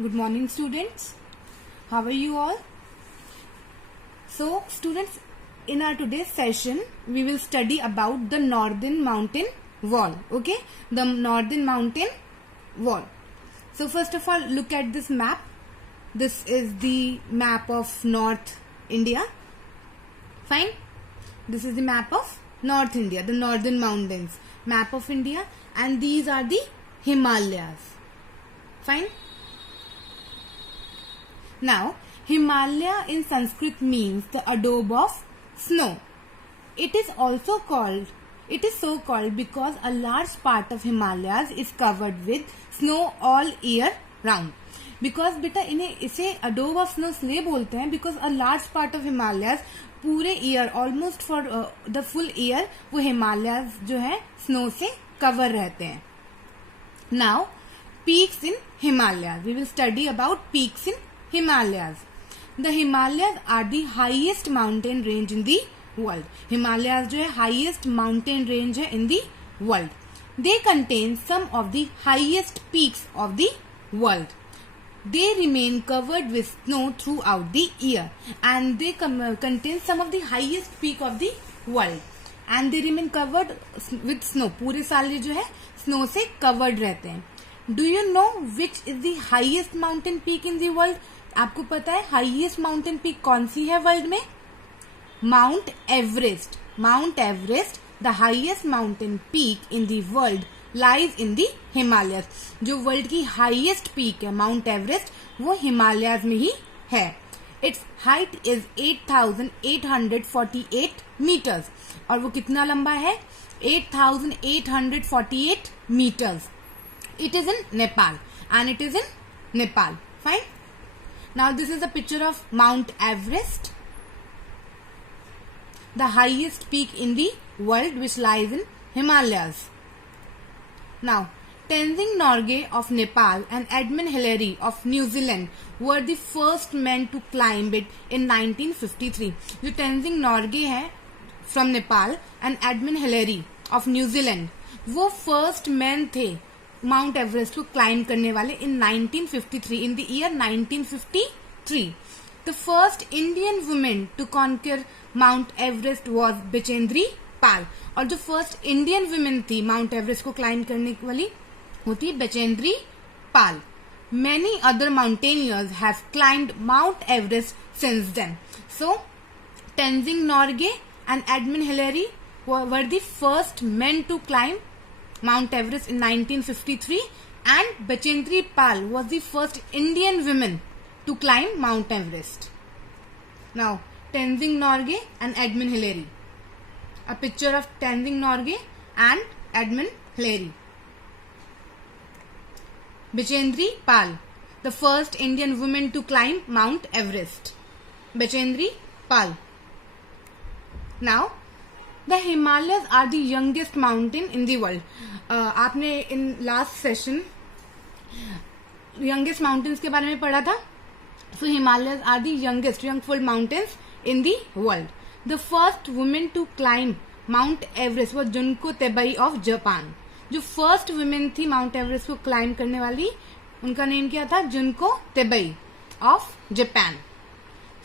Good morning, students. How are you all? So, students, in our today's session, we will study about the Northern Mountain Wall. Okay, the Northern Mountain Wall. So, first of all, look at this map. This is the map of North India. Fine. This is the map of North India, the Northern Mountains, map of India, and these are the Himalayas. Fine. Now, Himalaya in Sanskrit means the adobe of snow. It is so called because a large part of Himalayas is covered with snow all year round. Because बेटा इन्हें इसे adobe of snow इसलिए बोलते हैं because a large part of Himalayas पूरे year almost for the full year वो Himalayas जो है snow से cover रहते हैं. Now, peaks in Himalayas. We will study about peaks in Himalayas. The Himalayas are the highest mountain range in the world. Himalayas जो है highest mountain range है in the world. They contain some of the highest peaks of the world. They remain covered with snow throughout the year, and they contain some of the highest peak of the world. And they remain covered with snow. पूरे साल ये जो है snow से covered रहते हैं. Do you know which is the highest mountain peak in the world? आपको पता है हाईएस्ट माउंटेन पीक कौन सी है वर्ल्ड में? Mount Everest. Mount Everest the highest mountain peak in the world lies in the Himalayas. जो world की highest peak है Mount Everest वो हिमालयस में ही है. Its height is 8,848 metres. और वो कितना लंबा है? 8,848 metres. It is in Nepal and it is in Nepal. Fine. Now this is a picture of Mount Everest, the highest peak in the world which lies in Himalayas. Now, Tenzing Norgay of Nepal and Edmund Hillary of New Zealand were the first men to climb it in 1953. जो Tenzing Norgay है from Nepal and Edmund Hillary of New Zealand वो first men थे Mount Everest को climb करने वाले in 1953. In the year 1953 the first Indian women to conquer Mount Everest was Bachendri Pal. और जो first Indian women थी Mount Everest को climb करने वाली वो थी Bachendri Pal. Many other mountaineers have climbed Mount Everest since then. So Tenzing Norgay and Edmund Hillary were the first men to climb Mount Everest in 1953 and Bachendri Pal was the first Indian woman to climb Mount Everest. Now, Tenzing Norgay and Edmund Hillary. A picture of Tenzing Norgay and Edmund Hillary. Bachendri Pal, the first Indian woman to climb Mount Everest. Bachendri Pal. Now, The Himalayas are the youngest mountain in the world. आपने in last session youngest mountains के बारे में पढ़ा था. So Himalayas are the youngest youngful mountains in the world. The first woman to climb Mount Everest was Junko Tebei of Japan. जो first women थी Mount Everest को climb करने वाली उनका नेम क्या था? Junko Tebei of Japan.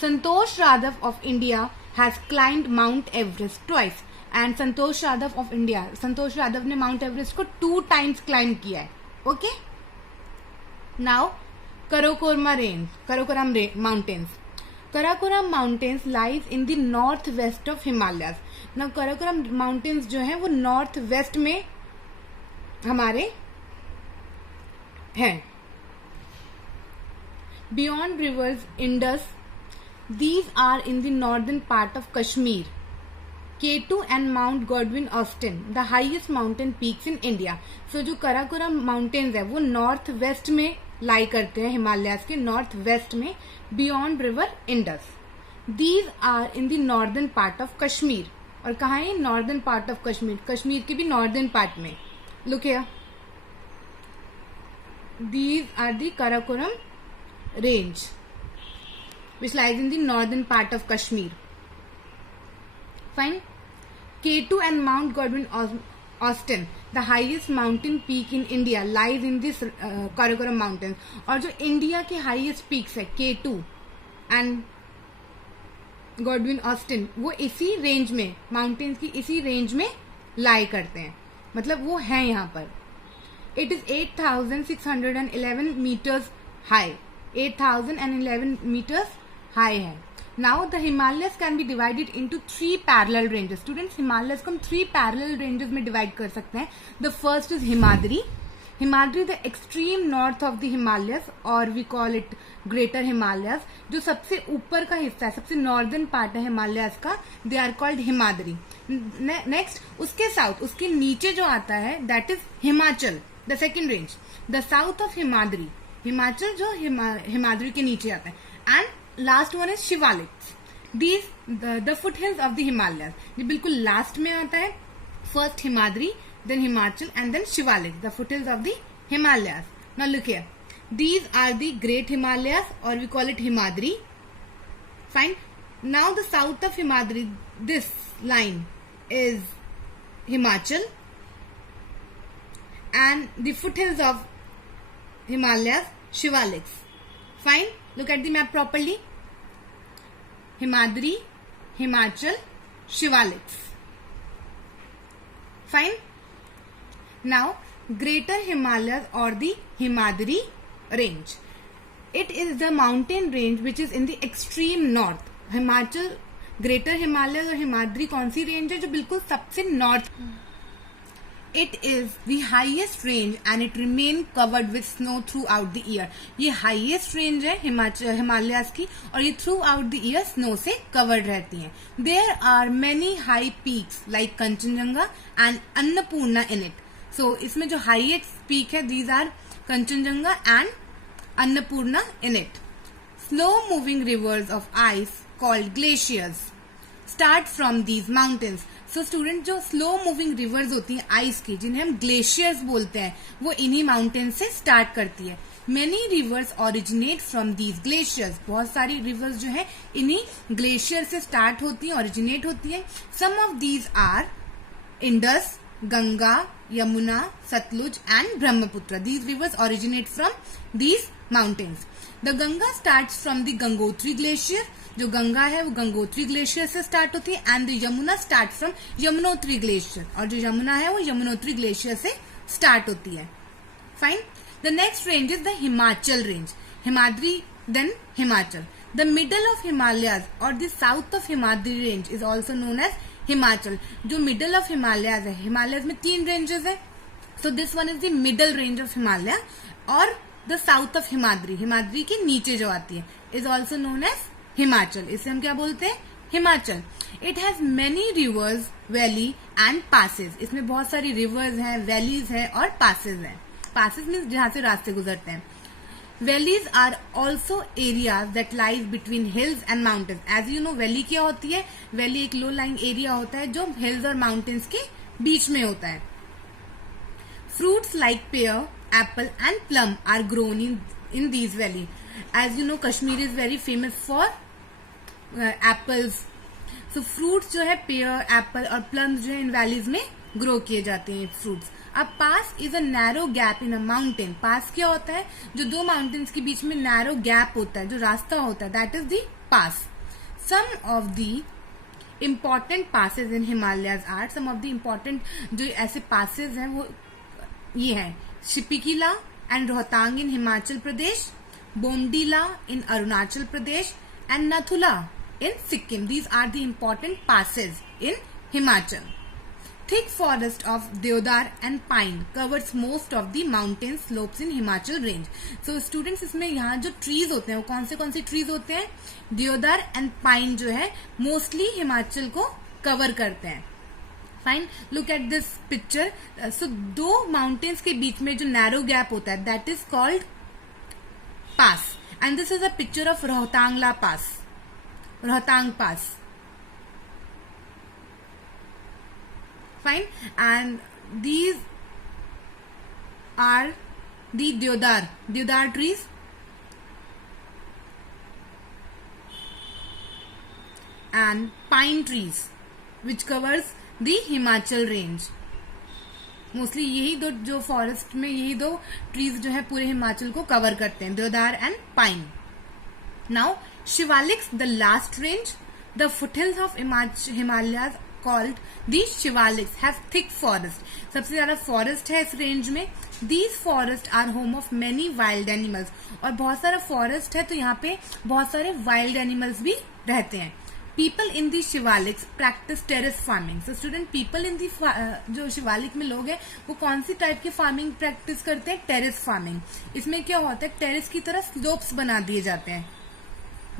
Santosh Radhav of India has climbed Mount Everest twice. And Santosh Radhav of India, Santosh Radhav ने Mount Everest को 2 times climb किया है. Okay? Now, Karakoram Mountains. Karakoram Mountains lies in the northwest of Himalayas. Now, Karakoram Mountains जो है वो northwest में हमारे हैं. Beyond rivers Indus, these are in the northern part of Kashmir. K2 and Mount Godwin Austen, the highest mountain peaks in India. So जो Karakoram Mountains है वो north west में लाई करते हैं हिमालयास के नॉर्थ वेस्ट में beyond river Indus. These are in the northern part of Kashmir. और कहाँ है northern part of Kashmir? Kashmir के भी नॉर्दर्न पार्ट में. Look here. These are the Karakoram range which lies in the northern part of Kashmir. Fine. K2 and Mount Godwin Austen, the highest mountain peak in India lies in this Karakoram mountain. और जो India के highest peaks है K2 and Godwin Austen, वो इसी range में, mountains की इसी range में लाई करते हैं, मतलब वो है यहाँ पर. It is 8,611 metres high. 8,011 meters high है. Now the Himalayas can be divided into 3 parallel ranges. Students, Himalayas को हम 3 पैरेलल रेंजेस में डिवाइड कर सकते हैं. The first is Himadri. Himadri the extreme north of the Himalayas, और we call it greater Himalayas. जो सबसे ऊपर का हिस्सा है, सबसे नॉर्दर्न पार्ट है हिमालयस का, they are called Himadri. Next उसके साउथ, उसके नीचे जो आता है, that is Himachal, the second range. The south of Himadri, Himachal जो हिमाद्री के नीचे आता है. And last one is Shivaliks. These the foothills of the Himalayas, ये बिल्कुल लास्ट में आता है. First Himadri, then Himachal, and then Shivalik, the foothills of the Himalayas. Now look here, these are the Great Himalayas, or we call it Himadri. Fine. Now the south of Himadri, this line is Himachal, and the foothills of Himalayas, Shivaliks. Fine. Look at the map properly. Himadri, Himachal, Shivaliks. Fine. Now, Greater Himalayas or the Himadri range. It is the mountain range which is in the extreme north. Himachal, Greater Himalayas और हिमाद्री कौन सी range है? जो बिल्कुल सबसे north. It is the highest range and it remain covered with snow throughout the year. ये highest range है हिमालयास की, और ये throughout the year snow से covered रहती हैं. There are many high peaks like Kanchenjunga and Annapurna in it. So इसमें जो highest peak है, these are Kanchenjunga and Annapurna in it. Slow moving rivers of ice called glaciers start from these mountains. So student, जो slow moving reverse होती हैं ice की, जिन्हें हम glaciers बोलते हैं, वो इन्हीं माउंटेन से स्टार्ट करती है. Many reverse originate from these glaciers. बहुत सारी रिवर्स जो है इन्हीं ग्लेशियर से स्टार्ट होती हैं, ओरिजिनेट होती हैं. Some of these are Indus, Ganga, Yamuna, Sutlej and Brahmaputra. These rivers originate from these mountains. The Ganga starts from the Gangotri glacier. जो गंगा है वो गंगोत्री ग्लेशियर से स्टार्ट होती है. And the Yamuna start from Yamunotri glacier. और जो यमुना है वो यमुनोत्री ग्लेशियर से स्टार्ट होती है. Fine. The next range is the Himachal range. Himadri then Himachal. The middle of Himalayas और the south of Himadri range is also known as Himachal. जो मिडल ऑफ हिमालयाज है, हिमालयाज में 3 रेंजेस है. So this one is the middle range of Himalaya. और the south of Himadri, Himadri के नीचे जो आती है, is also known as Himachal. इसे हम क्या बोलते हैं? Himachal. It has many rivers, valley and passes. इसमें बहुत सारी रिवर्स हैं, वैलीज हैं और पासेस हैं. पासेस मीन्स जहां से रास्ते गुजरते हैं. Valleys are also areas that lies between hills and mountains. As you know, valley क्या होती है? वैली एक लो लाइंग एरिया होता है जो हिल्स और माउंटेन्स के बीच में होता है. Fruits like pear, apple and plum are grown in these valley. As you know, Kashmir is very famous for apples. So fruits जो है पेयर, एप्पल और प्लम्स जो है इन वैलीज में ग्रो किए जाते हैं फ्रूट्स. अब pass is a narrow gap in a mountain. Pass क्या होता है? जो 2 माउंटेन्स के बीच में नैरो गैप होता है, जो रास्ता होता है, that is the pass. Some of the important passes in Himalayas are, some of the important जो ऐसे पासेज हैं वो ये है: Shipkila and Rohtang in Himachal Pradesh, Bomdila in Arunachal Pradesh, and Nathula in Sikkim. These are the important passes in Himachal. Thick forest of deodar and pine covers most of the mountain slopes in Himachal range. So students, इसमें यहाँ जो trees होते हैं वो कौन से trees होते हैं? देवदार and pine जो है mostly हिमाचल को cover करते हैं. Fine. Look at this picture. So 2 mountains के बीच में जो narrow gap होता है, that is called pass. And this is a picture of Rohtangla Pass. Rohtang Pass. Fine. And these are the deodar trees. And pine trees, which covers the Himachal range. Mostly यही दो जो forest में यही दो trees जो है पूरे हिमाचल को कवर करते हैं, देवदार and pine. Now Shivaliks, the last range, the foothills of Himalayas called these Shivaliks have thick forest. सबसे ज्यादा फॉरेस्ट है इस रेंज में. These forests are home of many wild animals. और बहुत सारा फॉरेस्ट है तो यहाँ पे बहुत सारे वाइल्ड एनिमल्स भी रहते हैं. People in the Shivaliks practice terrace farming. So student, people in the जो शिवालिक में लोग हैं वो कौन सी टाइप की फार्मिंग प्रैक्टिस करते हैं? Terrace farming. इसमें क्या होता है, टेरेस की तरह स्लोप्स बना दिए जाते हैं.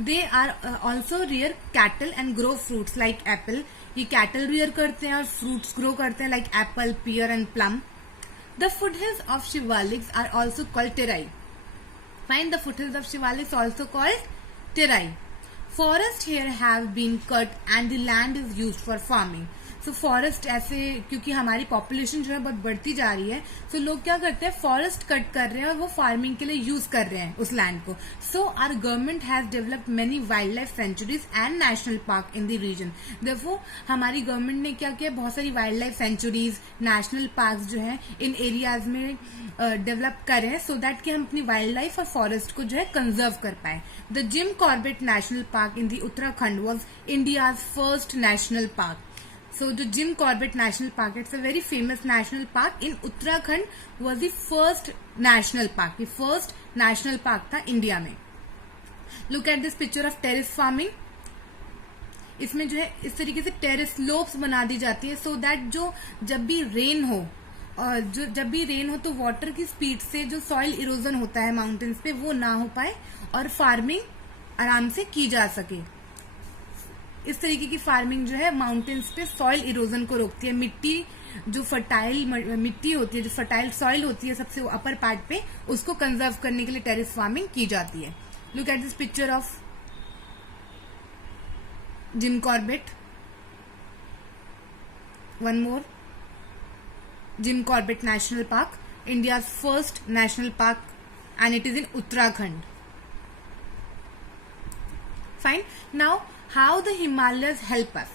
They are also rear cattle and grow fruits like apple. ये cattle rear करते हैं और fruits grow करते हैं like apple, pear and plum. The foothills of Shivaliks are also called terai. Find the foothills of Shivaliks also called terai. Forests here have been cut and the land is used for farming. So forest ऐसे, क्योंकि हमारी population जो है बहुत बढ़ती जा रही है, so लोग क्या करते हैं, फॉरेस्ट कट कर रहे हैं और वो फार्मिंग के लिए यूज कर रहे हैं उस लैंड को. So our government has developed many wild life sanctuaries and national park in the region. देखो हमारी गवर्नमेंट ने क्या किया, बहुत सारी wild life sanctuaries, national park जो है इन एरियाज में डेवलप करे हैं, सो दैट कि हम अपनी वाइल्ड लाइफ और फॉरेस्ट को जो है कंजर्व कर पाए. The Jim Corbett national park in the Uttarakhand was India's first national park. So the Jim Corbett National Park, it's a very famous national park in Uttarakhand, was the first national park. The first national park था India में. Look at this picture of terrace farming. इसमें जो है इस तरीके से terrace slopes बना दी जाती है so that जो जब भी रेन हो और जब भी रेन हो तो वाटर की स्पीड से जो सॉइल इरोजन होता है माउंटेन्स पे वो ना हो पाए और फार्मिंग आराम से की जा सके. इस तरीके की फार्मिंग जो है माउंटेन्स पे सॉइल इरोजन को रोकती है. मिट्टी जो फर्टाइल मिट्टी होती है, जो फर्टाइल सॉइल होती है सबसे अपर पार्ट पे, उसको कंजर्व करने के लिए टेरेस फार्मिंग की जाती है. Look at this picture of Jim Corbett. One more, Jim Corbett national park, India's first national park, and it is in Uttarakhand. Fine. Now, how the Himalayas help us?